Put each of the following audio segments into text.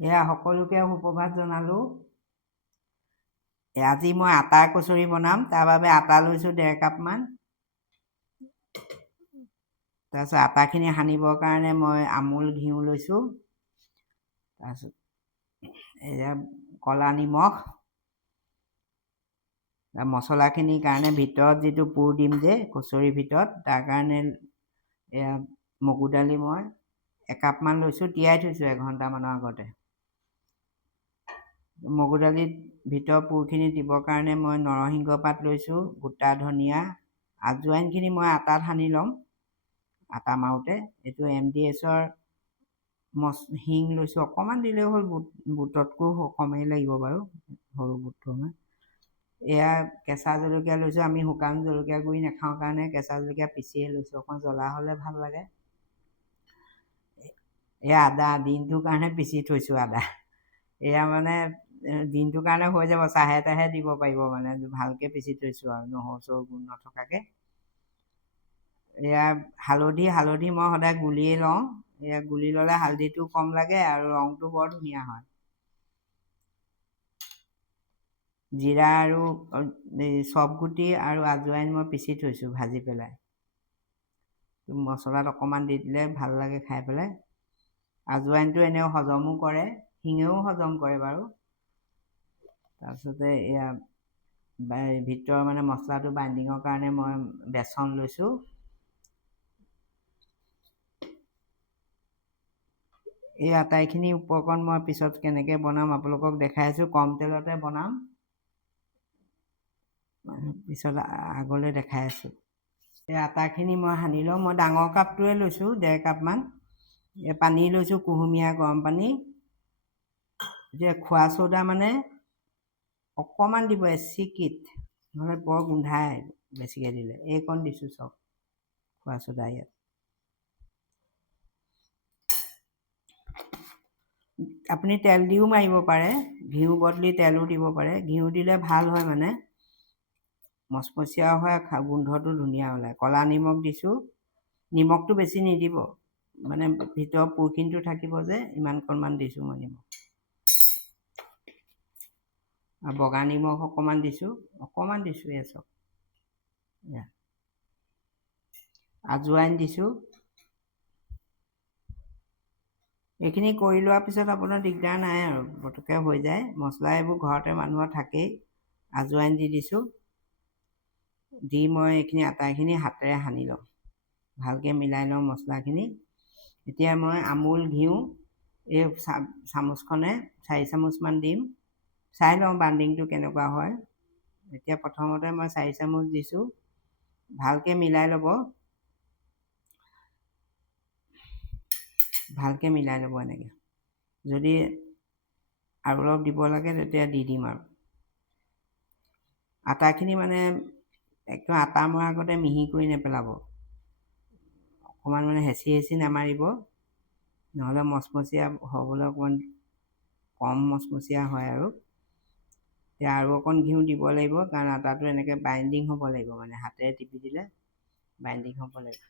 এয়া সকলোকে সুপ্ৰভাত জনালোঁ। আজি মই আটাৰ কচুৰি বনাম, তাৰ বাবে আটা লৈছোঁ 1.5 কাপমান। তাৰপিছত আটাখিনি সানিবৰ কাৰণে মই আমুল ঘিউ লৈছোঁ। তাৰপিছত এয়া ক'লা নিমখ। মছলাখিনিৰ কাৰণে ভিতৰত যিটো পুৰ দিম যে কচুৰিৰ ভিতৰত, তাৰ কাৰণে এয়া মগু দালি মই 1 কাপমান লৈছোঁ, তিয়াই থৈছোঁ 1 ঘণ্টামানৰ আগতে। মগু দালিত ভিতৰ পুৰখিনি দিবৰ কাৰণে মই নৰসিংহ পাত লৈছোঁ, গোটা ধনিয়া, আজৱাইনখিনি মই আটাত সানি ল'ম। আটা মাৰোঁতে এইটো MDSৰ হিং লৈছোঁ, অকণমান দিলেও হ'ল, বুটতকৈও কমেই লাগিব বাৰু, সৰু বুটটো আমাৰ। এয়া কেঁচা জলকীয়া লৈছোঁ, আমি শুকান জলকীয়া গুড়ি নাখাওঁ কাৰণে কেঁচা জলকীয়া পিচিয়ে লৈছোঁ, অকণ জ্বলা হ'লে ভাল লাগে। এয়া আদা, দিনটোৰ কাৰণে পিচি থৈছোঁ আদা। এয়া মানে দিনটোৰ কাৰণে হৈ যাব, চাহে তাহে দিব পাৰিব, মানে ভালকৈ পিচি থৈছোঁ আৰু নহৰু চহৰু গুণ নথকাকৈ। এয়া হালধি মই সদায় গুলিয়ে লওঁ। এয়া গুলি ল'লে হালধিটো কম লাগে আৰু ৰংটো বৰ ধুনীয়া হয়। জিৰা আৰু চফ গুটি আৰু আজৱাইন মই পিচি থৈছোঁ ভাজি পেলাই। মছলাত অকণমান দি দিলে ভাল লাগে খাই পেলাই। আজৱাইনটো এনেও হজমো কৰে, শিঙেও হজম কৰে বাৰু। তাৰপিছতে এয়া ভিতৰৰ মানে মছলাটো বাইণ্ডিঙৰ কাৰণে মই বেচন লৈছোঁ। এই আটাইখিনি উপকৰণ মই পিছত কেনেকৈ বনাম আপোনালোকক দেখাই আছোঁ, কম তেলতে বনাম, পিছত আগলৈ দেখাই আছোঁ। এই আটাখিনি মই সানি লওঁ, মই ডাঙৰ কাপটোৱে লৈছোঁ 1.5 কাপমান। পানী লৈছোঁ, কুহুমীয়া গৰম পানী। এতিয়া খোৱা চ'দা মানে অকণমান দিব, এচিকিট, নহ'লে বৰ গোন্ধায় বেছিকৈ দিলে। এইকণ দিছোঁ চব খোৱা চ'দা ইয়াত। আপুনি তেল দিও মাৰিব পাৰে, ঘিউ বদলি তেলো দিব পাৰে। ঘিউ দিলে ভাল হয়, মানে মচমচীয়াও হয়, গোন্ধটো ধুনীয়া ওলায়। ক'লা নিমখ দিছোঁ, নিমখটো বেছি নিদিব, মানে ভিতৰৰ পুৰখিনিটো থাকিব যে, ইমানকণমান দিছোঁ মই নিমখ। আৰু বগা নিমখ অকণমান দিছোঁ, এয়া চব। আজৱাইন দিছোঁ। এইখিনি কৰি লোৱাৰ পিছত আপোনাৰ দিগদাৰ নাই আৰু, পটককৈ হৈ যায়। মছলা এইবোৰ ঘৰতে মানুহৰ থাকেই। আজৱাইন দি দিছোঁ। দি মই এইখিনি আটাইখিনি হাতেৰে সানি লওঁ, ভালকৈ মিলাই লওঁ মছলাখিনি। এতিয়া মই আমুল ঘিউ এই চামুচখনে 4 চামুচমান দিম। চাই লওঁ বাণ্ডিংটো কেনেকুৱা হয়। এতিয়া প্ৰথমতে মই 4 চামুচ দিছোঁ, ভালকৈ মিলাই ল'ব। এনেকৈ। যদি আৰু অলপ দিব লাগে তেতিয়া দি দিম আৰু। আটাখিনি মানে একদম আটা মৰাৰ আগতে মিহি কৰি নেপেলাব, অকণমান মানে হেঁচি নামাৰিব, নহ'লে মচমচীয়া হ'বলৈ অকণমান কম মচমচীয়া হয় আৰু। এতিয়া আৰু অকণ ঘিউ দিব লাগিব, কাৰণ আটাটো এনেকৈ বাইণ্ডিং হ'ব লাগিব, মানে হাতেৰে টিপি দিলে বাইণ্ডিং হ'ব লাগিব।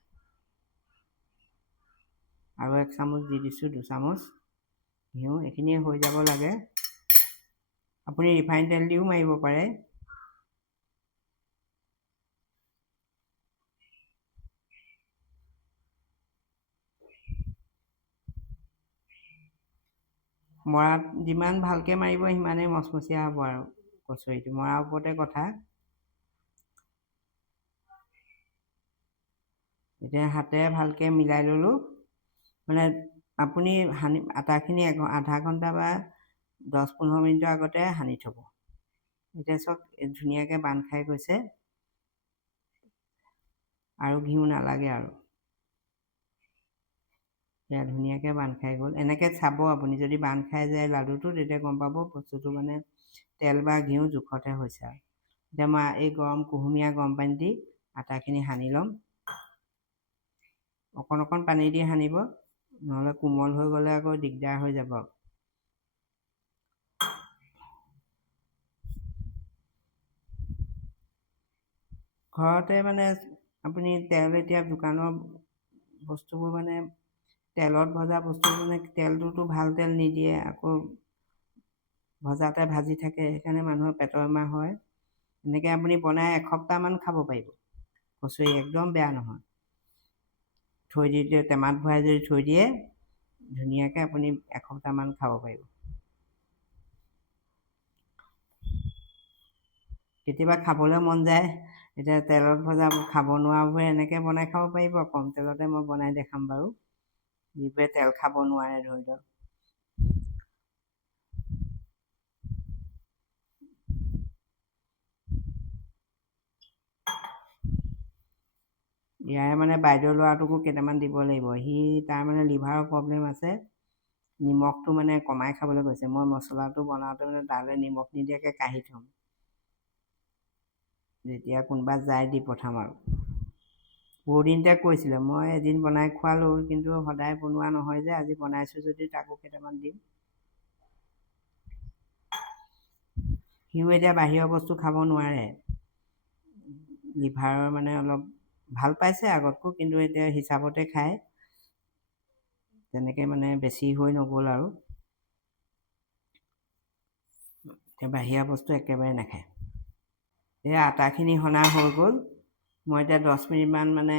আৰু 1 চামুচ দি দিছোঁ, 2 চামুচ ঘিউ। এইখিনিয়ে হৈ যাব লাগে। আপুনি ৰিফাইন তেল দিও মাৰিব পাৰে। মৰাত যিমান ভালকৈ মাৰিব সিমানেই মচমচীয়া হ'ব আৰু কচুৰিটো, মৰাৰ ওপৰতে কথা। এতিয়া হাতেৰে ভালকৈ মিলাই ল'লোঁ। মানে আপুনি আটাখিনি আধা ঘণ্টা বা 10-15 মিনিটৰ আগতে সানি থ'ব। এতিয়া চব ধুনীয়াকৈ বান্ধ খাই গৈছে, আৰু ঘিউ নালাগে আৰু। সেয়া ধুনীয়াকৈ বান্ধ খাই গ'ল। এনেকৈ চাব আপুনি, যদি বান্ধ খাই যায় লাডুটো, তেতিয়া গম পাব বস্তুটো মানে তেল বা ঘিউ জোখতহে হৈছে আৰু। এতিয়া মই এই কুহুমীয়া গৰম পানী দি আটাখিনি সানি ল'ম। অকণ অকণ পানী দি সানিব, নহ'লে কোমল হৈ গ'লে আকৌ দিগদাৰ হৈ যাব। ঘৰতে মানে আপুনি তেল, এতিয়া দোকানৰ বস্তুবোৰ মানে তেলত ভজা বস্তু মানে তেলটোতো ভাল তেল নিদিয়ে, আকৌ ভজাতে ভাজি থাকে, সেইকাৰণে মানুহৰ পেটৰ বেমাৰ হয়। এনেকৈ আপুনি বনাই এসপ্তাহমান খাব পাৰিব। কচুৰি একদম বেয়া নহয়। থৈ দি টেমাত ভৰাই যদি থৈ দিয়ে ধুনীয়াকৈ আপুনি এসপ্তাহমান খাব পাৰিব। কেতিয়াবা খাবলৈ মন যায়, এতিয়া তেলত ভজা খাব নোৱাৰাবোৰে এনেকৈ বনাই খাব পাৰিব। কম তেলতে মই বনাই দেখাম বাৰু। যিবোৰে তেল খাব নোৱাৰে ধৰি লওক। ইয়াৰে মানে বাইদেউ ল'ৰাটোকো কেইটামান দিব লাগিব। তাৰ মানে লিভাৰৰ প্ৰব্লেম আছে, নিমখটো মানে কমাই খাবলৈ কৈছে। মই মছলাটো বনাওঁতে মানে তালৈ নিমখ নিদিয়াকৈ কাঢ়ি থ'ম, যেতিয়া কোনোবা যায় দি পঠাম আৰু। বহুদিনতে কৈছিলে, মই এদিন বনাই খোৱালোঁ, কিন্তু সদায় বনোৱা নহয় যে, আজি বনাইছোঁ যদি তাকো কেইটামান দিম। সিও এতিয়া বাহিৰৰ বস্তু খাব নোৱাৰে, লিভাৰৰ মানে অলপ ভাল পাইছে আগতকৈ, কিন্তু এতিয়া হিচাপতে খায়, তেনেকৈ মানে বেছি হৈ নগ'ল আৰু। এতিয়া বাহিৰা বস্তু একেবাৰে নাখায়। এতিয়া আটাখিনি সনা হৈ গ'ল। মই এতিয়া 10 মিনিটমান মানে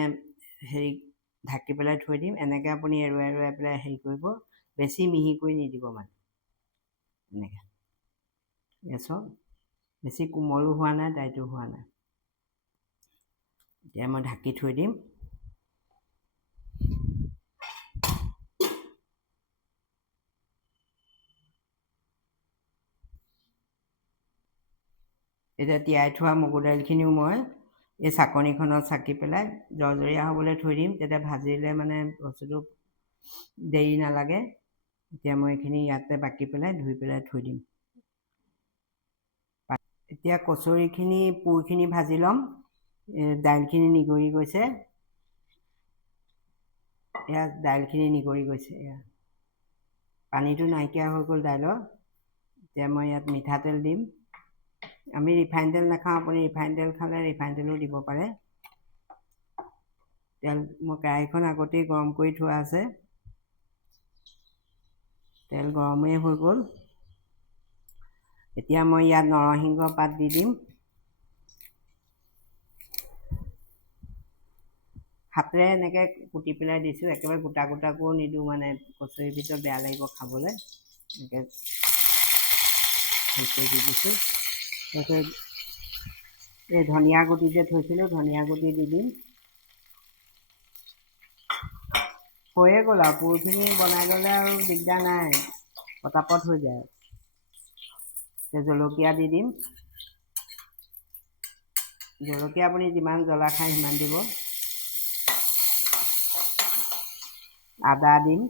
ঢাকি পেলাই থৈ দিম। এনেকৈ আপুনি এৰুৱাই পেলাই কৰিব, বেছি মিহি কৰি নিদিব মানে, এনেকৈ। চব বেছি কোমলো হোৱা নাই, দাইটো হোৱা নাই। এতিয়া মই ঢাকি থৈ দিম। এতিয়া তিয়াই থোৱা মগু দাইলখিনিও মই এই চাকনিখনত চাকি পেলাই জৰজৰীয়া হ'বলৈ থৈ দিম। তেতিয়া ভাজিলে মানে বস্তুটো দেৰি নালাগে। এতিয়া মই এইখিনি ইয়াতে বাকি পেলাই ধুই পেলাই থৈ দিম। এতিয়া কচুৰিখিনি পুৰখিনি ভাজি ল'ম। দাইলখিনি নিগৰি গৈছে, এয়া দাইলখিনি নিগৰি গৈছে, এয়া পানীটো নাইকিয়া হৈ গ'ল দাইলৰ। এতিয়া মই ইয়াত মিঠাতেল দিম। আমি ৰিফাইন তেল নাখাওঁ, আপুনি ৰিফাইন তেল খালে ৰিফাইন তেলো দিব পাৰে। তেল মই কেৰাহীখন আগতেই গৰম কৰি থোৱা আছে। তেল গৰমেই হৈ গ'ল। এতিয়া মই ইয়াত নৰসিংহ পাত দি দিম। হাতেৰে এনেকৈ কুটি পেলাই দিছোঁ, একেবাৰে গোটা গোটাকৈও নিদিওঁ, মানে কচুৰিৰ ভিতৰত বেয়া লাগিব খাবলৈ। এনেকৈ দি দিছোঁ। তাৰপিছত এই ধনিয়া গুটি যে থৈছিলোঁ, ধনিয়া গুটি দি দিম। হৈয়ে গ'ল আৰু, পুৰখিনি বনাই ল'লে আৰু দিগদাৰ নাই, পটাপট হৈ যায়। জলকীয়া দি দিম। জলকীয়া আপুনি যিমান জ্বলা খায় সিমান দিব। আদা দিম।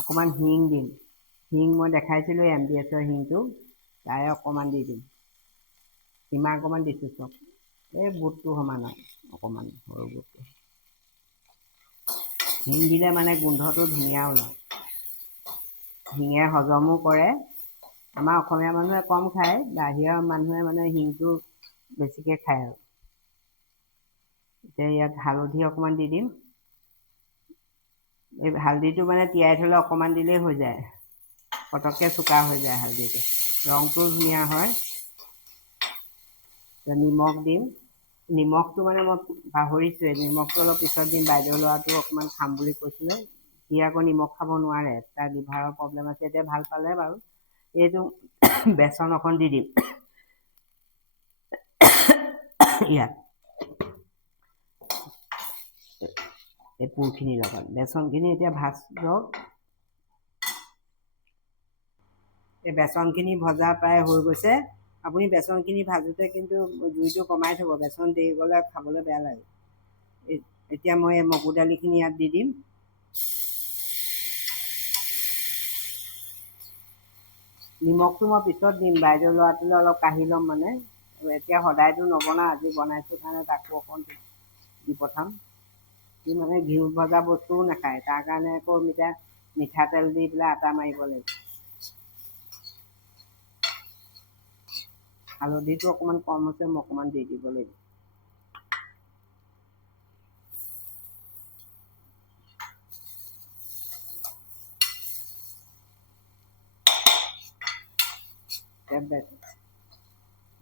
অকণমান হিং দিম। হিং মই দেখাইছিলোঁ MDSৰ হিংটো, তাৰে অকণমান দি দিম। সীমা অকণমান দিছোঁ চব, এই বুটটো সমান আৰু অকণমান সৰু বুটটো। হিং দিলে মানে গোন্ধটো ধুনীয়া ওলায়। হিঙে হজমো কৰে। আমাৰ অসমীয়া মানুহে কম খায়, বাহিৰৰ মানুহে মানে হিংটো বেছিকৈ খায় আৰু। এতিয়া ইয়াত হালধি অকণমান দি দিম। এই হালধিটো মানে তিয়াই থ'লে অকণমান দিলেই হৈ যায়, পটককৈ চোকা হৈ যায় হালধিটো, ৰংটো ধুনীয়া হয়। নিমখ দিম। নিমখটো মানে মই পাহৰিছোঁৱে, নিমখটো অলপ পিছত দিম। বাইদেউ ল'ৰাটো অকণমান খাম বুলি কৈছিলে, সি আকৌ নিমখ খাব নোৱাৰে, তাৰ লিভাৰৰ প্ৰব্লেম আছে। এতিয়া ভাল পালে বাৰু। এইটো বেচন অকণ দি দিম ইয়াত, এই পুৰখিনিৰ লগত। বেচনখিনি এতিয়া ভাজ লওক। এই বেচনখিনি ভজা প্ৰায় হৈ গৈছে। আপুনি বেচনখিনি ভাজোঁতে কিন্তু জুইটো কমাই থ'ব, বেচন দেই গ'লে খাবলৈ বেয়া লাগে। এতিয়া মই এই মগু দালিখিনি ইয়াত দি দিম। নিমখটো মই পিছত দিম, বাইদেউ ল'ৰাটোলৈ অলপ কাঢ়ি ল'ম মানে। এতিয়া সদায়তো নবনাওঁ, আজি বনাইছোঁ কাৰণে তাকো অকণ দি পঠাম। সি মানে ঘিউ ভজা বস্তুও নাখায়, তাৰ কাৰণে আকৌ এতিয়া মিঠাতেল দি পেলাই আটা মাৰিব লাগিব। হালধিটো অকণমান কম হৈছে, মই অকণমান দি দিব লাগিব।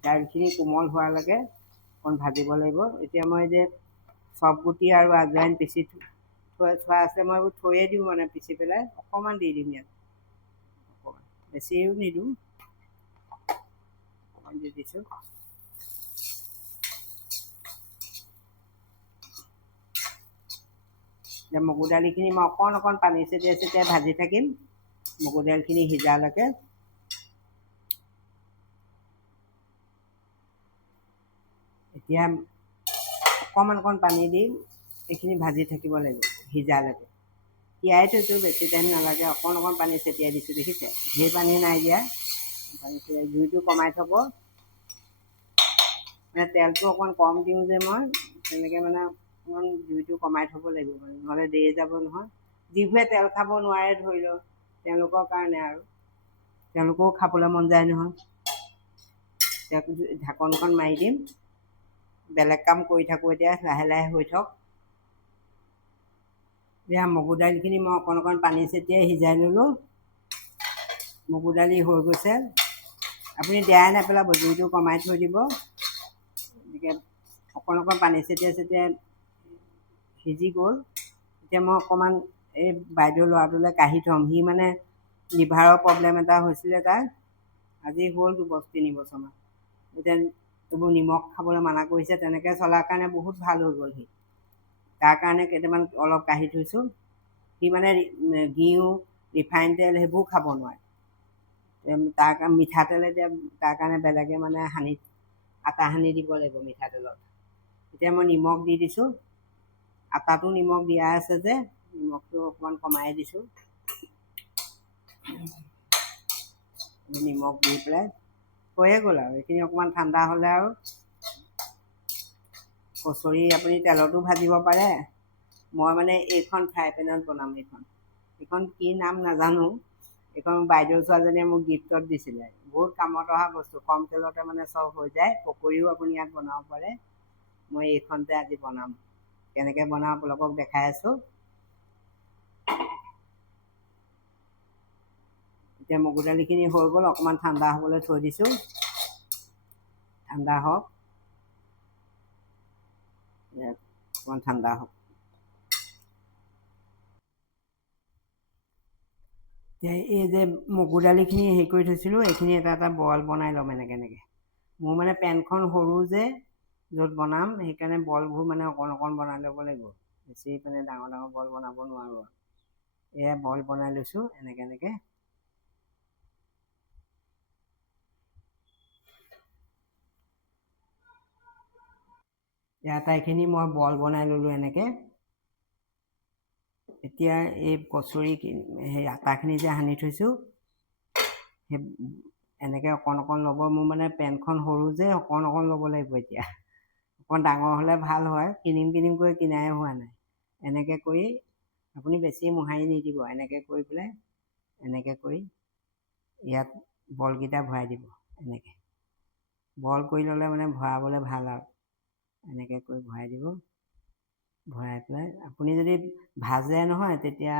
দাইলখিনি কোমল হোৱালৈকে অকণ ভাজিব লাগিব। এতিয়া মই যে চব গুটি আৰু আজৱাইন পিচি থোৱা আছে, মই এইবোৰ থৈয়ে দিওঁ মানে পিচি পেলাই অকণমান দি দিম ইয়াত, অকণমান বেছিও নিদিওঁ, অকণমান দি দিছোঁ। এতিয়া মগু দালিখিনি মই অকণ পানী ছটিয়াই ভাজি থাকিম মগু দাইলখিনি সিজালৈকে। এতিয়া অকণমান পানী দি এইখিনি ভাজি থাকিব লাগিব সিজালৈকে। তিয়াই থৈছোঁ, বেছি টাইম নালাগে, অকণ পানী ছটিয়াই দিছোঁ, দেখিছে? ঢেৰ পানী নাই দিয়া, পানী ছটিয়াই জুইটো কমাই থ'ব। মানে তেলটো অকণমান কম দিওঁ যে মই, তেনেকৈ মানে অকণমান জুইটো কমাই থ'ব লাগিব, মানে নহ'লে দেই যাব নহয়। যিবোৰে তেল খাব নোৱাৰে ধৰি লওক, তেওঁলোকৰ কাৰণে আৰু, তেওঁলোকেও খাবলৈ মন যায় নহয়। ঢাকনখন মাৰি দিম, বেলেগ কাম কৰি থাকোঁ এতিয়া, লাহে লাহে হৈ থাকক। এতিয়া মগু দাইলখিনি মই অকণ পানী ছটিয়াই সিজাই ল'লোঁ। মগু দালি হৈ গৈছে, আপুনি দেয়াই নেপেলাব, জুইটো কমাই থৈ দিব। এনেকৈ অকণ পানী ছটিয়াই সিজি গ'ল। এতিয়া মই অকণমান এই বাইদেউ ল'ৰাটোলৈ কাঢ়ি থ'ম। সি মানে লিভাৰৰ প্ৰব্লেম এটা হৈছিলে তাৰ, আজি হ'ল 2-3 বছৰমান। এতিয়া এইবোৰ নিমখ খাবলৈ মানা কৰিছে, তেনেকৈ চলাৰ কাৰণে বহুত ভাল হৈ গ'ল সি। তাৰ কাৰণে কেইটামান অলপ কাঢ়ি থৈছোঁ। সি মানে ঘিউ, ৰিফাইন তেল সেইবোৰ খাব নোৱাৰে। তাৰ কাৰণে মিঠাতেল এতিয়া তাৰ কাৰণে বেলেগে মানে আটা সানি দিব লাগিব মিঠাতেলত। এতিয়া মই নিমখ দি দিছোঁ, আটাটো নিমখ দিয়া আছে যে, নিমখটো অকণমান কমাই দিছোঁ। নিমখ দি পেলাই হৈয়ে গ'ল আৰু। এইখিনি অকণমান ঠাণ্ডা হ'লে আৰু কচুৰি আপুনি তেলতো ভাজিব পাৰে। মই মানে এইখন ফ্ৰাই পেনত বনাম। এইখন কি নাম নাজানো। এইখন বাইদেউ ছোৱালীজনীয়ে মোক গিফ্টত দিছিলে। বহুত কামত অহা বস্তু, কম তেলতে মানে চব হৈ যায়। পকৰীও আপুনি ইয়াত বনাব পাৰে। মই এইখনতে আজি বনাম। কেনেকৈ বনাওঁ আপোনালোকক দেখাই আছোঁ। এতিয়া মগু দালিখিনি হৈ গ'ল, অকণমান ঠাণ্ডা হ'বলৈ থৈ দিছোঁ। ঠাণ্ডা হওক, অকণমান ঠাণ্ডা হওক। এতিয়া এই যে মগু দালিখিনি হেৰি কৰি থৈছিলোঁ, এইখিনি এটা বইল বনাই ল'ম এনেকৈ। মোৰ মানে পেনখন সৰু যে, য'ত বনাম, সেইকাৰণে বইলবোৰ মানে অকণ বনাই ল'ব লাগিব। বেছি মানে ডাঙৰ বইল বনাব নোৱাৰোঁ আৰু। এয়া বইল বনাই লৈছোঁ এনেকৈ। আটাইখিনি মই বইল বনাই ল'লোঁ এনেকৈ। এতিয়া এই কচুৰি সেই আটাখিনি যে সানি থৈছোঁ, সেই এনেকৈ অকণ ল'ব। মোৰ মানে পেনখন সৰু যে, অকণ ল'ব লাগিব এতিয়া। অকণ ডাঙৰ হ'লে ভাল হয়। কিনিম কৰি কিনাই হোৱা নাই। এনেকৈ কৰি আপুনি বেছি মোহাৰি নিদিব। এনেকৈ কৰি পেলাই এনেকৈ কৰি ইয়াত বলকেইটা ভৰাই দিব। এনেকৈ বইল কৰি ল'লে মানে ভৰাবলৈ ভাল আৰু। এনেকৈ কৰি ভৰাই দিব। ভৰাই পেলাই আপুনি যদি ভাজে নহয়, তেতিয়া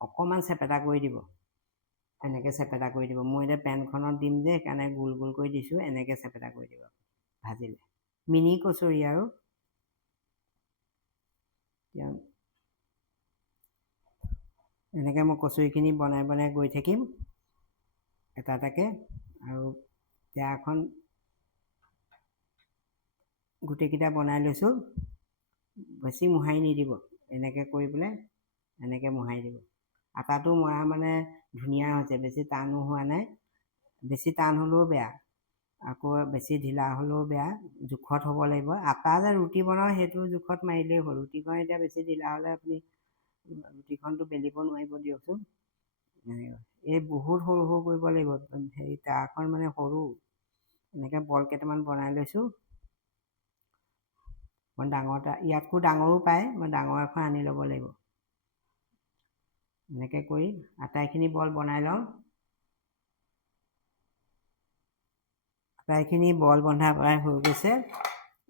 অকণমান চেপেটা কৰি দিব। এনেকৈ চেপেটা কৰি দিব। মই এতিয়া পেনখনত দিম যে, সেইকাৰণে গোল কৰি দিছোঁ। এনেকৈ চেপেটা কৰি দিব ভাজিলে। মিনি কচুৰি আৰু। এনেকৈ মই কচুৰিখিনি বনাই গৈ থাকিম এটাকৈ। আৰু এখন গোটেইকেইটা বনাই লৈছোঁ। বেছি মোহাৰি নিদিব। এনেকৈ কৰি পেলাই এনেকৈ মোহাৰি দিব। আটাটো মৰা মানে ধুনীয়া হৈছে, বেছি টানো হোৱা নাই। বেছি টান হ'লেও বেয়া, আকৌ বেছি ঢিলা হ'লেও বেয়া। জোখত হ'ব লাগিব। আটা যে ৰুটি বনাওঁ, সেইটো জোখত মাৰিলেই হ'ল। ৰুটিখন এতিয়া বেছি ঢিলা হ'লে আপুনি ৰুটিখনটো বেলিব নোৱাৰিব দিয়কচোন। এই বহুত সৰু কৰিব লাগিব। হেৰি তাৱাখন মানে সৰু। এনেকৈ বল কেইটামান বনাই লৈছোঁ। মই ইয়াতকৈ ডাঙৰো পায়, মই ডাঙৰ এখন আনি ল'ব লাগিব। এনেকৈ কৰি আটাইখিনি বল বনাই লওঁ। আটাইখিনি বল বন্ধা প্ৰায় হৈ গৈছে।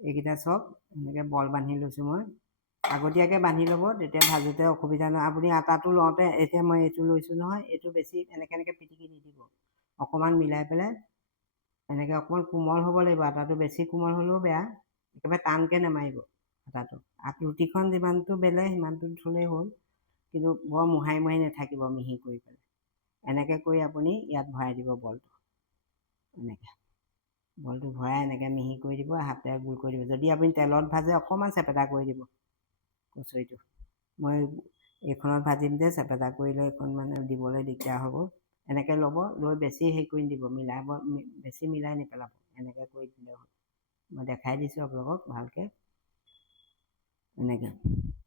এইকেইটা চব এনেকৈ বল বান্ধি লৈছোঁ মই। আগতীয়াকৈ বান্ধি ল'ব, তেতিয়া ভাজোঁতে অসুবিধা নহয়। আপুনি আটাটো লওঁতে, এতিয়া মই এইটো লৈছোঁ নহয়, এইটো বেছি এনেকৈ পিটিকি নিদিব। অকণমান মিলাই পেলাই এনেকৈ অকণমান কোমল হ'ব লাগিব। আটাটো বেছি কোমল হ'লেও বেয়া, একেবাৰে টানকৈ নামাৰিব আটাটো। ৰুটিখন যিমানটো বেলে সিমানটো থ'লেই হ'ল, কিন্তু বৰ মোহাৰি মোহাৰি নাথাকিব, মিহি কৰি পেলাই। এনেকৈ কৰি আপুনি ইয়াত ভৰাই দিব বলটো। এনেকৈ বলটো ভৰাই এনেকৈ মিহি কৰি দিব, হাতেৰে গোল কৰি দিব। যদি আপুনি তেলত ভাজে অকণমান চেপেটা কৰি দিব কচুৰিটো। মই এইখনত ভাজিম যে চেপেটা কৰিলে এইখন মানে দিবলৈ দিগদাৰ হ'ব। এনেকৈ ল'ব, লৈ বেছি হেৰি কৰি দিব, মিলাব, বেছি মিলাই নেপেলাব, এনেকৈ কৰি দিলে হ'ল। মই দেখাই দিছোঁ আপোনালোকক ভালকৈ। এনেকৈ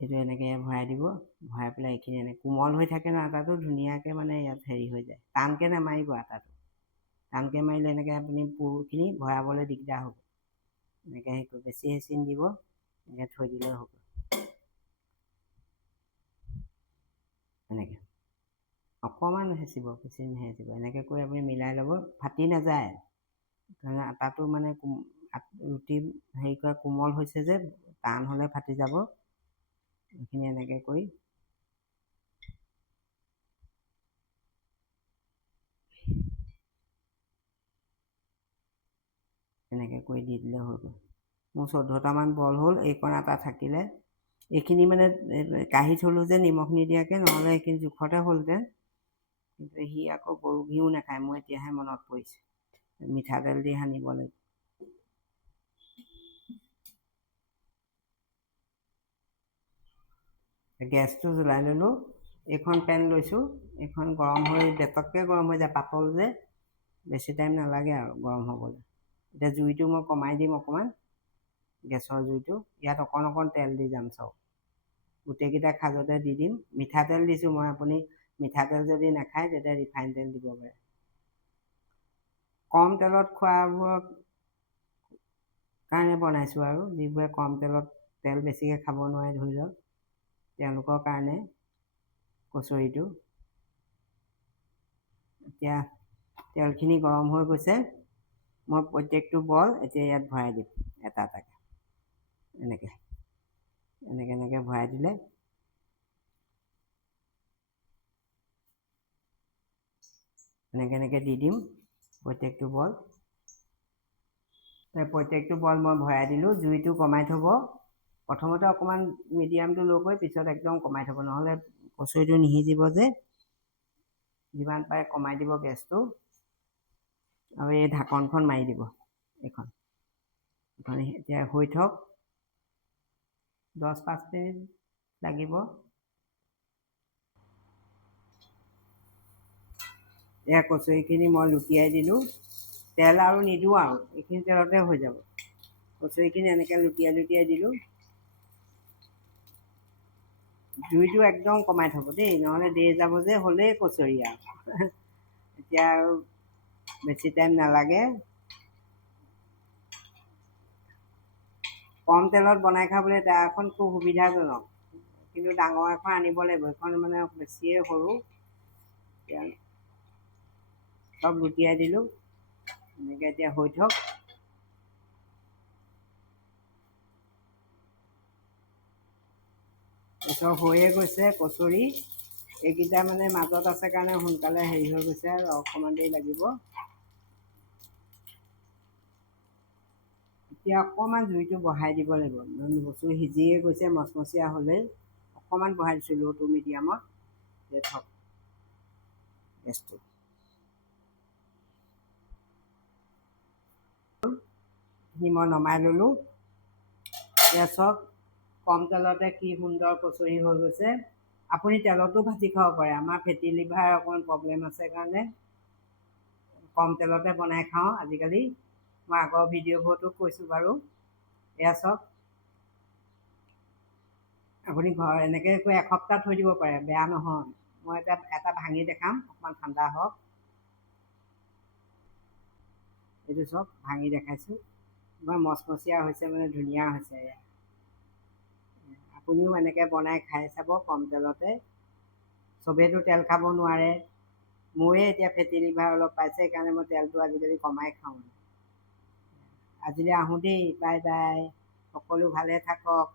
এইটো এনেকৈ ভৰাই দিব। ভৰাই পেলাই এইখিনি এনেকৈ কোমল হৈ থাকে ন আটাটো, ধুনীয়াকৈ মানে ইয়াত হেৰি হৈ যায়। টানকৈ নামাৰিব আটাটো, টানকৈ মাৰিলে এনেকৈ আপুনি পুৰখিনি ভৰাবলৈ দিগদাৰ হ'ব। এনেকৈ হেৰি বেছি হেঁচি দিব, এনেকৈ থৈ দিলেই হ'ব। এনেকৈ অকণমান হেঁচিব, বেছি নেহেঁচিব। এনেকৈ কৰি আপুনি মিলাই ল'ব, ফাটি নাযায়। কাৰণ আটাটো মানে ৰুটি হেৰি কৰা কোমল হৈছে যে, টান হ'লে ফাটি যাব। এইখিনি এনেকৈ কৰি এনেকৈ কৰি দি দিলে হৈ গ'ল। মোৰ 14টামান বল হ'ল। এইকণ আটা থাকিলে এইখিনি মানে কাঢ়ি থ'লোঁ যে নিমখ নিদিয়াকৈ, নহ'লে এইখিনি জোখতে হ'লহেঁতেন। কিন্তু সি আকৌ গৰু ঘিউ নাখায়, মোৰ এতিয়াহে মনত পৰিছে। মিঠাতেল দি সানিব লাগিব। গেছটো জ্বলাই ল'লোঁ। এইখন পেন লৈছোঁ, এইখন গৰম হৈ বেতককৈ গৰম হৈ যায়, পাতল যে, বেছি টাইম নালাগে আৰু গৰম হ'বলৈ। এতিয়া জুইটো মই কমাই দিম অকণমান, গেছৰ জুইটো। ইয়াত অকণ অকণ তেল দি যাম চাওক, গোটেইকেইটা সাজতে দি দিম। মিঠাতেল দিছোঁ মই, আপুনি মিঠাতেল যদি নাখায় তেতিয়া ৰিফাইন তেল দিব পাৰে। কম তেলত খোৱাবোৰৰ কাৰণে বনাইছোঁ আৰু, যিবোৰে কম তেল বেছিকৈ খাব নোৱাৰে ধৰি লওক, তেওঁলোকৰ কাৰণে কচুৰিটো। এতিয়া তেলখিনি গৰম হৈ গৈছে। মই প্ৰত্যেকটো বল এতিয়া ইয়াত ভৰাই দিম এটা এটাকৈ। এনেকৈ এনেকৈ এনেকৈ ভৰাই দিলে এনেকৈ দি দিম প্ৰত্যেকটো বল। প্ৰত্যেকটো বল মই ভৰাই দিলোঁ। জুইটো কমাই থ'ব। প্ৰথমতে অকণমান মিডিয়ামটো ল' কৰি পিছত একদম কমাই থ'ব, নহ'লে কচুৰিটো নিসিজিব যে। যিমান পাৰে কমাই দিব গেছটো, আৰু এই ঢাকনখন মাৰি দিব। এইখন এতিয়া হৈ থওক, 10-5 মিনিট লাগিব। এয়া কচুৰিখিনি মই লুটিয়াই দিলোঁ। তেল আৰু নিদিওঁ আৰু, এইখিনি তেলতে হৈ যাব। কচুৰিখিনি এনেকৈ লুটিয়াই লুটিয়াই দিলোঁ। জুইটো একদম কমাই থ'ব দেই, নহ'লে দেই যাব যে, হ'লেই কচুৰি আৰু। এতিয়া আৰু বেছি টাইম নালাগে। কম তেলত বনাই খাবলৈ তাৱাখন খুব সুবিধাজনক, কিন্তু ডাঙৰ এখন আনিব লাগিব। এইখন মানে বেছিয়ে সৰু। এতিয়া চব লুটিয়াই দিলোঁ। এনেকৈ এতিয়া হৈ থওক। এইটো হৈয়ে গৈছে কচুৰি। এইকেইটা মানে মাজত আছে কাৰণে সোনকালে হেৰি হৈ গৈছে, আৰু অকণমান দেৰি লাগিব। এতিয়া অকণমান জুইটো বঢ়াই দিব লাগিব, বস্তু সিজিয়ে গৈছে, মচমচীয়া হ'লেই। অকণমান বঢ়াই দিছোঁ, ল' টু মিডিয়ামত। যে থওক গেছটো। মই নমাই ল'লোঁ। এতিয়া চব কম তেলতে কি সুন্দৰ কচুৰি হৈ গৈছে। আপুনি তেলতো ভাজি খাব পাৰে। আমাৰ ফেটি লিভাৰ অকণমান প্ৰব্লেম আছে কাৰণে কম তেলতে বনাই খাওঁ আজিকালি। মই আগৰ ভিডিঅ'বোৰতো কৈছোঁ বাৰু। এয়া চব আপুনি এনেকৈ কৈ এসপ্তাহ থৈ দিব পাৰে, বেয়া নহয়। মই এটা ভাঙি দেখাম, অকণমান ঠাণ্ডা হওক। এইটো চব ভাঙি দেখাইছোঁ। ইমান মচমচীয়া হৈছে, মানে ধুনীয়া হৈছে। এয়া আপুনিও এনেকৈ বনাই খাই চাব কম তেলতে। চবেইতো তেল খাব নোৱাৰে। মোৰে এতিয়া ফেটি লিভাৰ অলপ পাইছে, সেইকাৰণে মই তেলটো আজিকালি কমাই খাওঁ। আজিলৈ আহোঁ দেই, বাই বাই। সকলো ভালে থাকক।